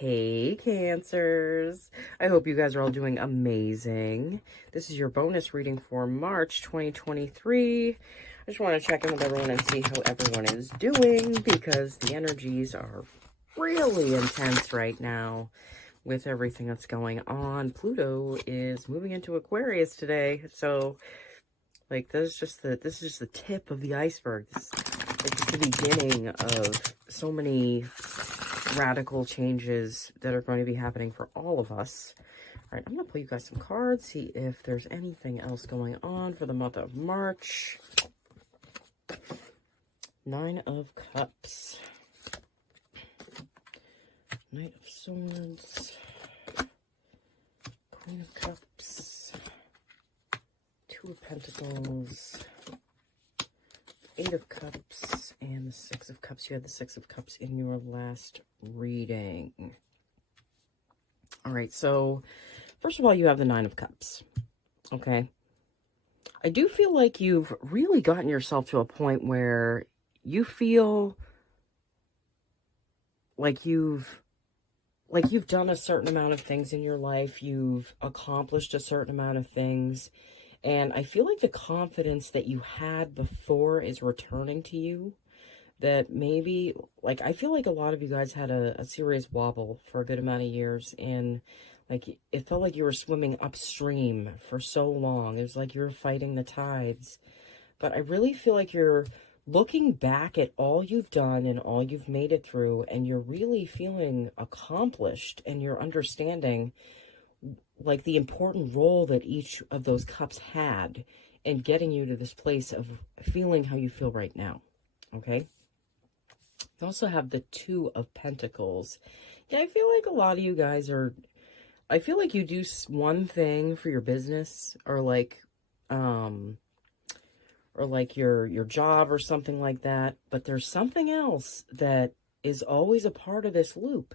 Hey, Cancers. I hope you guys are all doing amazing. This is your bonus reading for March 2023. I just want to check in with everyone and see how everyone is doing because the energies are really intense right now with everything that's going on. Pluto is moving into Aquarius today. So, like, this is just the tip of the iceberg. This is the beginning of so many radical changes that are going to be happening for all of us. All right, I'm going to pull you guys some cards, see if there's anything else going on for the month of March. Nine of Cups. Knight of Swords. Queen of Cups. Two of Pentacles. Eight of Cups and the Six of Cups. You had the Six of Cups in your last reading. All right, so first of all, you have the Nine of Cups. Okay. I do feel like you've really gotten yourself to a point where you feel like you've done a certain amount of things in your life. You've accomplished a certain amount of things. And I feel like the confidence that you had before is returning to you. That maybe, like, I feel like a lot of you guys had a serious wobble for a good amount of years. And, like, it felt like you were swimming upstream for so long. It was like you were fighting the tides. But I really feel like you're looking back at all you've done and all you've made it through. And you're really feeling accomplished. And you're understanding like the important role that each of those cups had in getting you to this place of feeling how you feel right now. Okay. You also have the Two of Pentacles. Yeah, I feel like a lot of you guys I feel like you do one thing for your business or like your job or something like that, but there's something else that is always a part of this loop.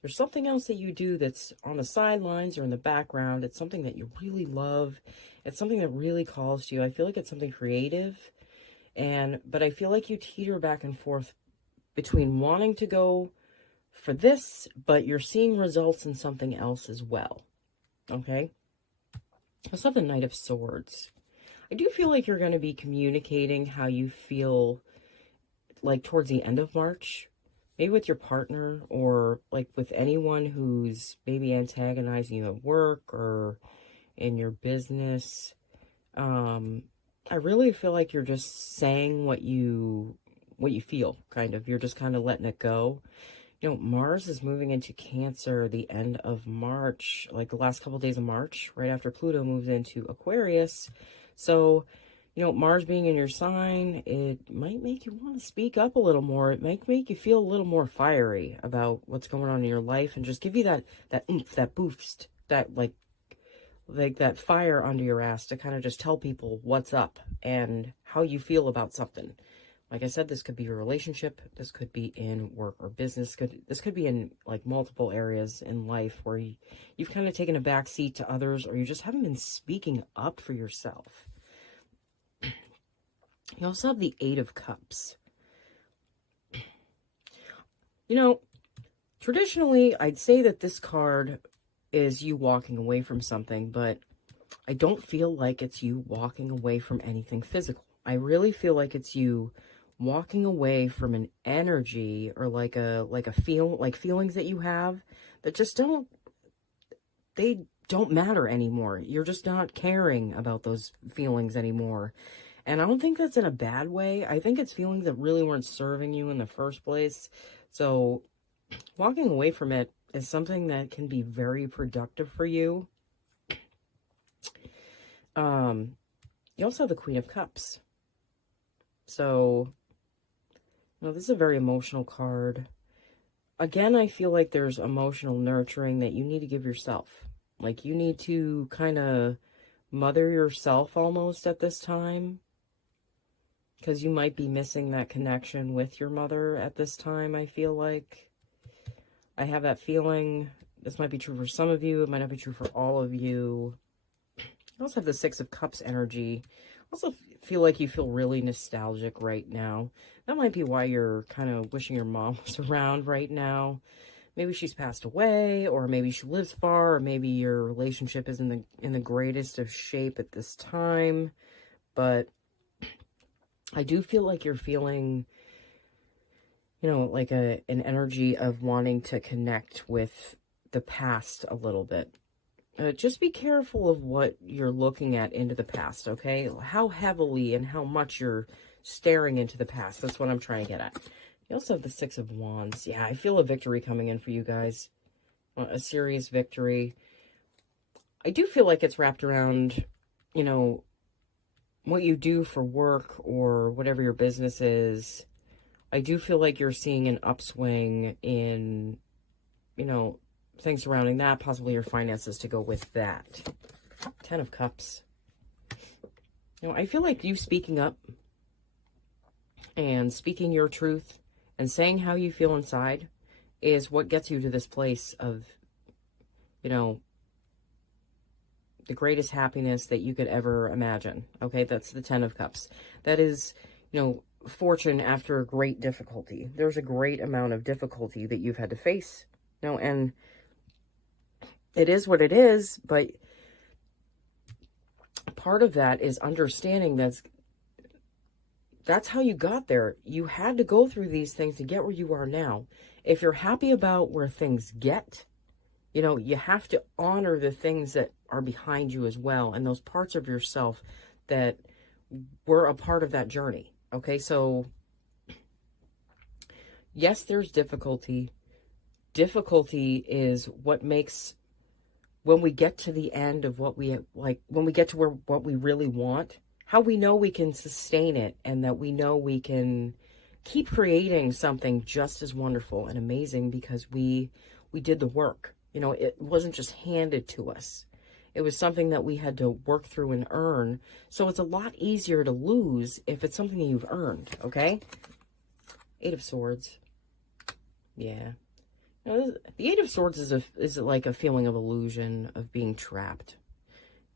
There's something else that you do that's on the sidelines or in the background. It's something that you really love. It's something that really calls to you. I feel like it's something creative. But I feel like you teeter back and forth between wanting to go for this, but you're seeing results in something else as well. Okay? I also have the Knight of Swords. I do feel like you're going to be communicating how you feel like towards the end of March. Maybe with your partner or like with anyone who's maybe antagonizing you at work or in your business. I really feel like you're just saying what you feel, kind of. You're just kind of letting it go. You know, Mars is moving into Cancer the end of March, like the last couple of days of March, right after Pluto moves into Aquarius. So, you know, Mars being in your sign, it might make you want to speak up a little more. It might make you feel a little more fiery about what's going on in your life and just give you that oomph, that boost, that like that fire under your ass to kind of just tell people what's up and how you feel about something. Like I said, this could be your relationship. This could be in work or business. This could be in like multiple areas in life where you've kind of taken a back seat to others or you just haven't been speaking up for yourself. You also have the Eight of Cups. You know, traditionally, I'd say that this card is you walking away from something, but I don't feel like it's you walking away from anything physical. I really feel like it's you walking away from an energy or like feelings that you have that just don't matter anymore. You're just not caring about those feelings anymore. And I don't think that's in a bad way. I think it's feelings that really weren't serving you in the first place. So walking away from it is something that can be very productive for you. You also have the Queen of Cups. So, you know, this is a very emotional card. Again, I feel like there's emotional nurturing that you need to give yourself. Like you need to kind of mother yourself almost at this time. Because you might be missing that connection with your mother at this time, I feel like. I have that feeling. This might be true for some of you. It might not be true for all of you. I also have the Six of Cups energy. Also feel like you feel really nostalgic right now. That might be why you're kind of wishing your mom was around right now. maybe she's passed away, or maybe she lives far, or maybe your relationship is in the greatest of shape at this time. But I do feel like you're feeling, like an energy of wanting to connect with the past a little bit. Just be careful of what you're looking at into the past, okay? How heavily and how much you're staring into the past. That's what I'm trying to get at. You also have the Six of Wands. Yeah, I feel a victory coming in for you guys. A serious victory. I do feel like it's wrapped around, what you do for work or whatever your business is. I do feel like you're seeing an upswing in, things surrounding that, possibly your finances to go with that. Ten of Cups. I feel like you speaking up and speaking your truth and saying how you feel inside is what gets you to this place of, the greatest happiness that you could ever imagine. Okay, that's the Ten of Cups. That is, fortune after great difficulty. There's a great amount of difficulty that you've had to face. And it is what it is, but part of that is understanding that's how you got there. You had to go through these things to get where you are now. If you're happy about where things get, you have to honor the things that are behind you as well, and those parts of yourself that were a part of that journey. Okay, so yes, there's difficulty. Difficulty is what makes, when we get to the end of what we like, when we get to what we really want, how we know we can sustain it, and that we know we can keep creating something just as wonderful and amazing because we did the work. It wasn't just handed to us. It was something that we had to work through and earn. So it's a lot easier to lose if it's something that you've earned, okay? Eight of Swords. Yeah. The Eight of Swords is like a feeling of illusion, of being trapped.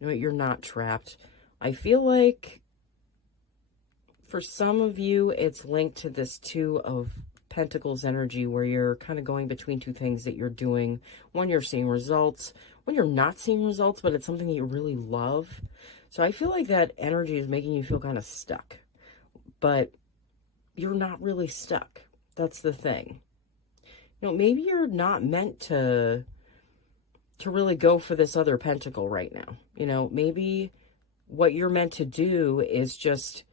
You're not trapped. I feel like for some of you, it's linked to this Two of Pentacles energy where you're kind of going between two things that you're doing. One, you're seeing results. One, you're not seeing results, but it's something that you really love. So I feel like that energy is making you feel kind of stuck. But you're not really stuck. That's the thing. Maybe you're not meant to really go for this other pentacle right now. Maybe what you're meant to do is just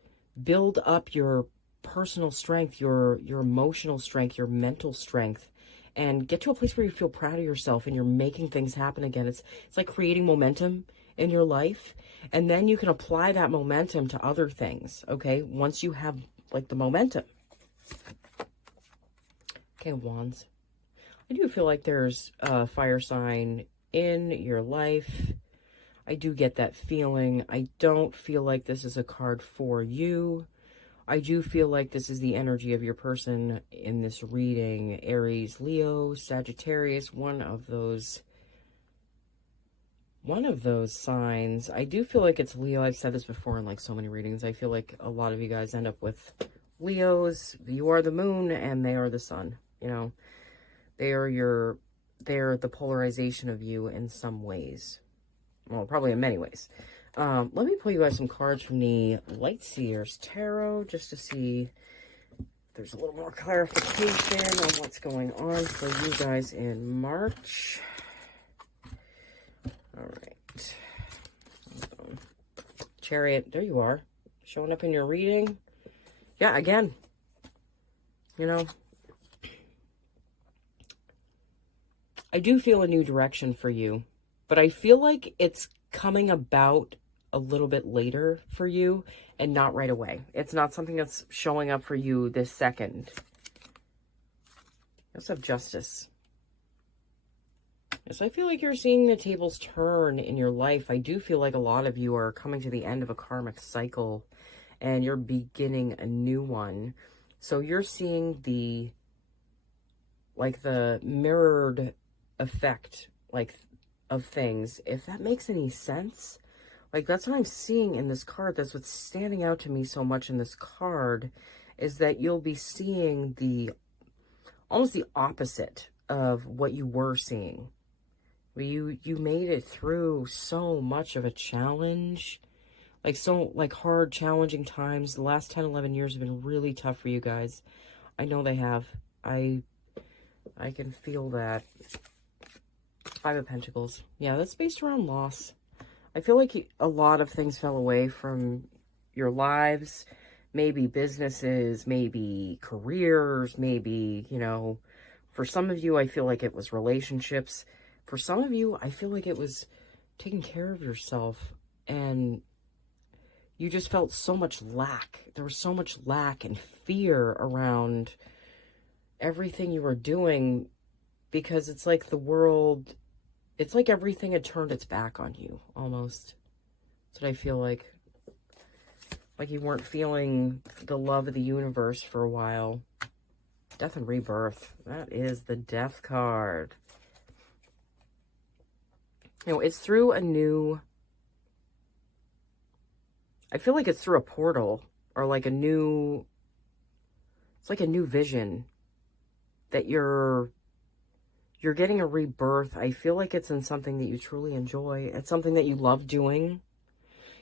build up your personal strength, your emotional strength, your mental strength, and get to a place where you feel proud of yourself and you're making things happen again. It's like creating momentum in your life, and then you can apply that momentum to other things, okay? Once you have, like, the momentum. Okay, Wands. I do feel like there's a fire sign in your life. I do get that feeling. I don't feel like this is a card for you. I do feel like this is the energy of your person in this reading. Aries, Leo, Sagittarius, one of those signs. I do feel like it's Leo. I've said this before in like so many readings. I feel like a lot of you guys end up with Leos. You are the moon and they are the sun. They're the polarization of you in some ways. Well, probably in many ways. Let me pull you guys some cards from the Lightseers Tarot just to see if there's a little more clarification on what's going on for you guys in March. All right. Chariot, there you are. Showing up in your reading. Yeah, again. I do feel a new direction for you, but I feel like it's coming about a little bit later for you and not right away. It's not something that's showing up for you this second. You also have Justice. So I feel like you're seeing the tables turn in your life. I do feel like a lot of you are coming to the end of a karmic cycle and you're beginning a new one. So you're seeing the mirrored effect, of things, if that makes any sense. That's what I'm seeing in this card. That's what's standing out to me so much in this card, is that you'll be seeing almost the opposite of what you were seeing. You made it through so much of a challenge, like hard, challenging times. The last 10, 11 years have been really tough for you guys. I know they have. I can feel that. Five of Pentacles. Yeah, that's based around loss. I feel like a lot of things fell away from your lives. Maybe businesses, maybe careers, maybe, for some of you, I feel like it was relationships. For some of you, I feel like it was taking care of yourself, and you just felt so much lack. There was so much lack and fear around everything you were doing, because it's like the world, it's like everything had turned its back on you, almost. That's what I feel like. Like you weren't feeling the love of the universe for a while. Death and rebirth. That is the Death card. It's through a new... I feel like it's through a portal, or like a new... It's like a new vision that you're getting a rebirth. I feel like it's in something that you truly enjoy. It's something that you love doing.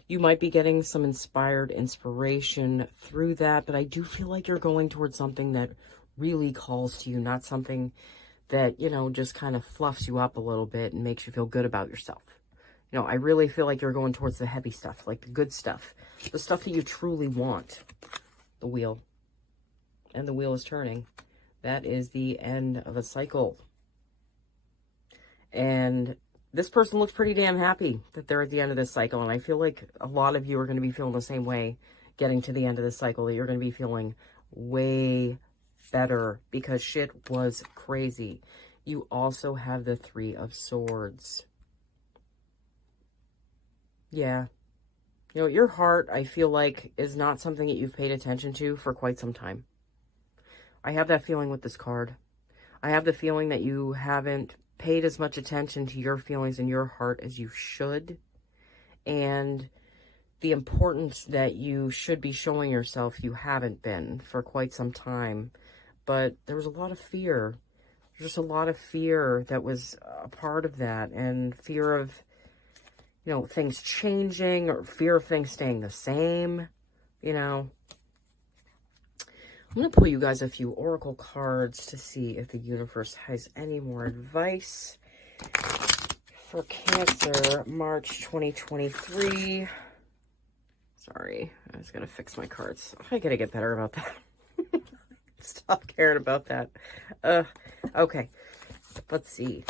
You might be getting some inspiration through that, but I do feel like you're going towards something that really calls to you, not something that, just kind of fluffs you up a little bit and makes you feel good about yourself. I really feel like you're going towards the heavy stuff, like the good stuff, the stuff that you truly want. The wheel. And the wheel is turning. That is the end of a cycle. And this person looks pretty damn happy that they're at the end of this cycle. And I feel like a lot of you are going to be feeling the same way getting to the end of this cycle, that you're going to be feeling way better because shit was crazy. You also have the Three of Swords. Yeah. Your heart, I feel like, is not something that you've paid attention to for quite some time. I have that feeling with this card. I have the feeling that you haven't paid as much attention to your feelings and your heart as you should, and the importance that you should be showing yourself, you haven't been for quite some time. But there was a lot of fear. Just a lot of fear that was a part of that, and fear of, things changing, or fear of things staying the same. I'm going to pull you guys a few oracle cards to see if the universe has any more advice for Cancer, March 2023. Sorry, I was going to fix my cards. I got to get better about that. Stop caring about that. Okay, let's see.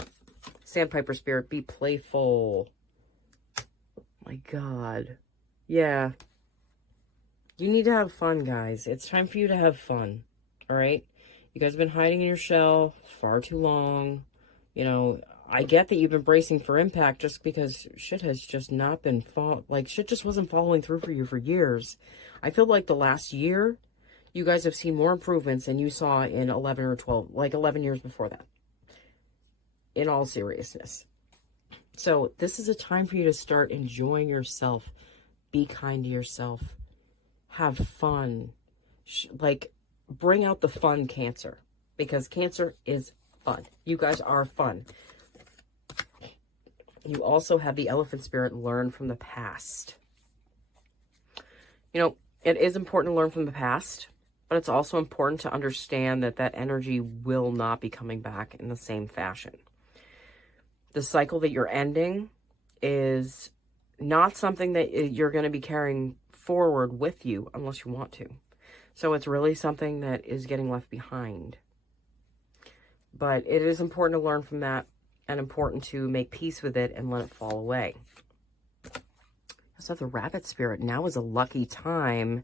Sandpiper Spirit, be playful. My God. Yeah. You need to have fun, guys. It's time for you to have fun. All right? You guys have been hiding in your shell far too long. I get that you've been bracing for impact just because shit has just not been... shit just wasn't following through for you for years. I feel like the last year, you guys have seen more improvements than you saw in 11 or 12, 11 years before that. In all seriousness. So this is a time for you to start enjoying yourself. Be kind to yourself. Have fun. Bring out the fun, Cancer. Because Cancer is fun. You guys are fun. You also have the Elephant Spirit, learn from the past. It is important to learn from the past, but it's also important to understand that that energy will not be coming back in the same fashion. The cycle that you're ending is not something that you're going to be carrying forward with you unless you want to. So it's really something that is getting left behind. But it is important to learn from that, and important to make peace with it and let it fall away. So the Rabbit Spirit, now is a lucky time.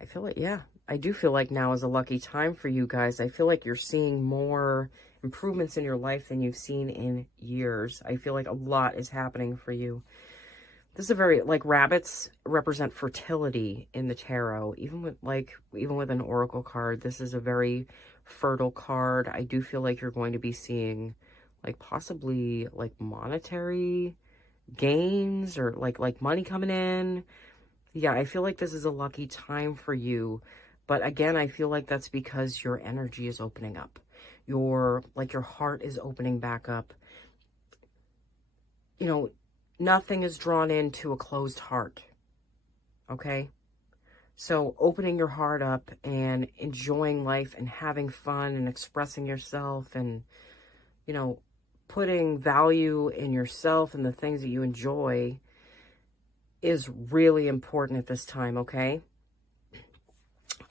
I feel like, yeah, I do feel like now is a lucky time for you guys. I feel like you're seeing more improvements in your life than you've seen in years. I feel like a lot is happening for you. This is a very, rabbits represent fertility in the tarot. Even with an oracle card, this is a very fertile card. I do feel like you're going to be seeing, possibly, monetary gains, or, money coming in. Yeah, I feel like this is a lucky time for you. But, again, I feel like that's because your energy is opening up. your heart is opening back up. You know, nothing is drawn into a closed heart. Okay? So opening your heart up and enjoying life and having fun and expressing yourself and, you know, putting value in yourself and the things that you enjoy is really important at this time, okay?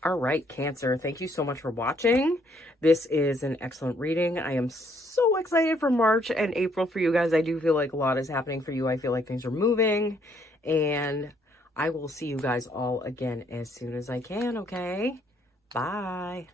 All right, Cancer, thank you so much for watching. This is an excellent reading. I am so excited for March and April for you guys. I do feel like a lot is happening for you. I feel like things are moving, and I will see you guys all again as soon as I can, okay? Bye.